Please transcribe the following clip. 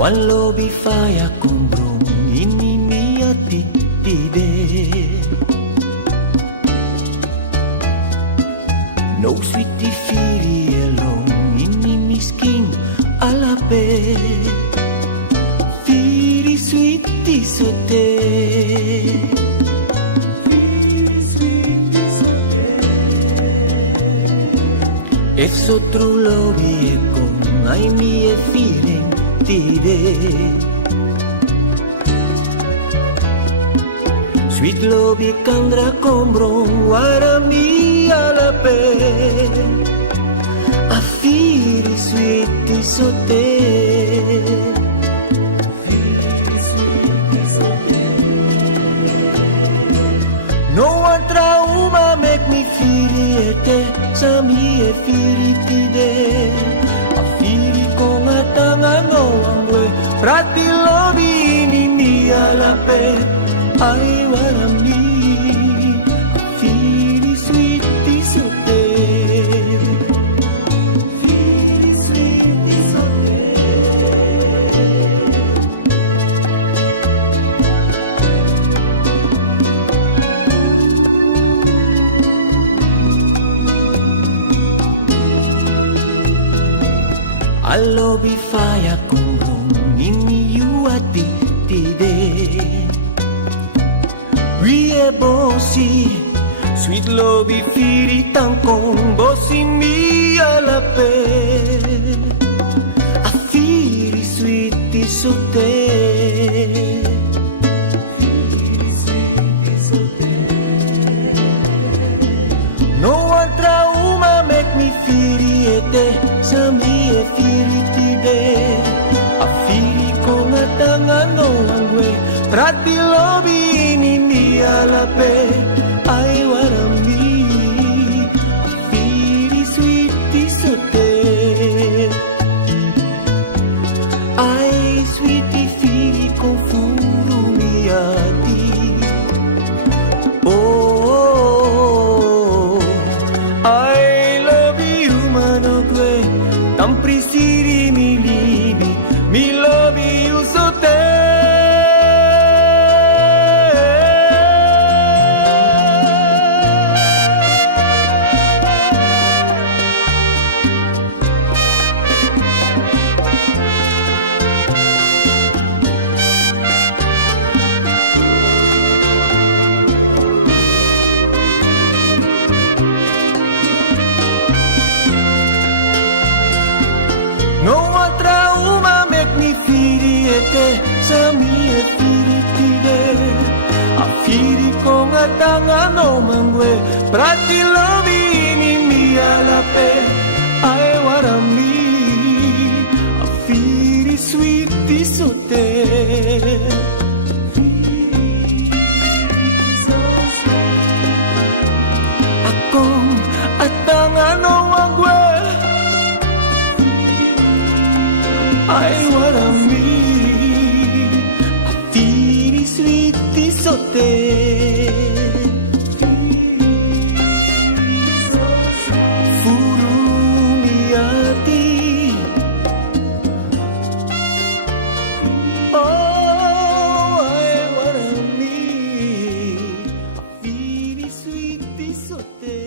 One lobby fire kumbrong ini niati tide. No sweetie firi alone ini miskin alape. Firi sweetie sote. If so true lobby kung I me a feeling tide. Sweet lobby kandra kombrong warami alape. Afiri sweet isote. No one trauma make me feel it. Sami e firi tide. Afiri kong atangan no angwe. Prati lobby ni mi alape. Ay warami. Afiri sweet isote. Afiri sweet isote. Alobi fire kumbrong ini yuati tide. Rie bosi sweet lobby firi tangkong bosi mi alape. Afiri sweet isote. No one trauma make me firi ete. Sami e firi tide. Afiri ko matangan no angwe. Prati lobby ni mi alape. Ay warami. Afiri sweet isote. Ay sweetie firi ko furu mi ati. Oh, I love you manogwe. Tampri siri mi libi, mi love you sote. No one trauma make me feel it. Sami e firi tide. Afiri kong atangan no mangwe. Prati lobby ni mi alape. Ay warami. Afiri sweet isote. Akong atangan no mangwe. Ay warami. Afiri sweet isote. Furu mi ati. Oh, ay warami. Afiri sweet isote.